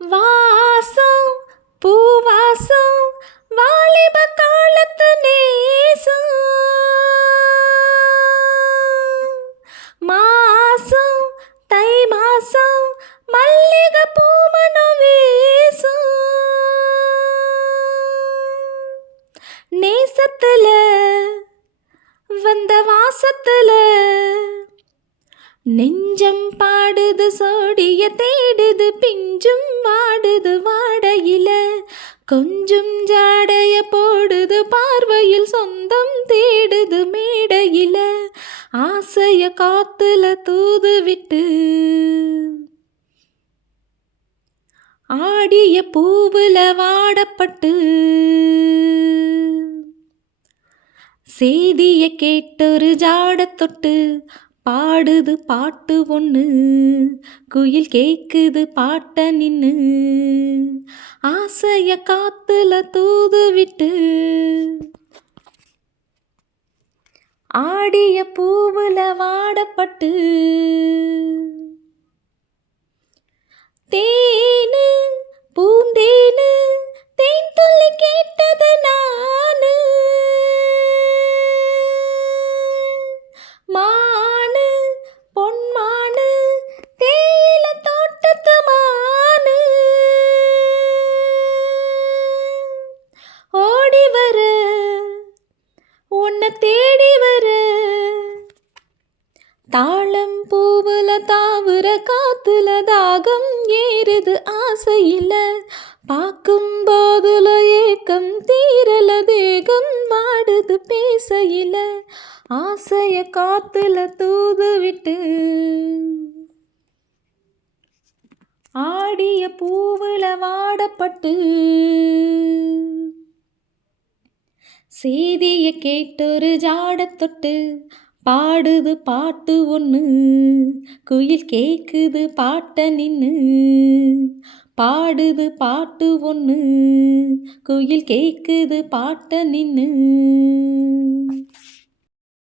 வாசம் பூவாசம் வாலிப காலத்து நேசம் மாசம் தை மாசம் மல்லிகை பூமணு வீசும் நேசத்துல வந்த வாசத்துல நெஞ்சம் பாடுது சோடிய தேடுது பிஞ்சும் வாடுது வாடையில கொஞ்சம் ஜாடைய போடுது பார்வையில் சொந்தம் தேடுது மேடையில ஆசைய காத்துல தூது விட்டு ஆடிய பூவுல வாடப்பட்டு செய்திய கேட்டொரு ஜாடத் தொட்டு பாடுது பாட்டு ஒன்று குயில் கேக்குது பாட்ட நின்னு ஆசைய காத்துல தூது விட்டு ஆடிய பூவுல வாடப்பட்டு தேனு பூந்தேனு தேன் துள்ளி கேட்டது நானு மானு பொன்மானு தேயில தோட்டத்து மானு ஓடி வர உன்னை தேடி வர தாளம் பூவுல தாவுற காத்துல தாகம் ஏறுது ஆசையில பார்க்கும் போதுல ஏக்கம் தீரல தேகம் வாடுது பேசையில ஆசைய காத்துல தூது விட்டு ஆடிய பூவுல வாடப்பட்டு செய்திய கேட்டொரு ஜாடத் தொட்டு பாடுது பாட்டு ஒன்று குயில் கேக்குது பாட்ட நின்னு பாடுது பாட்டு ஒன்று குயில் கேக்குது பாட்ட நின்னு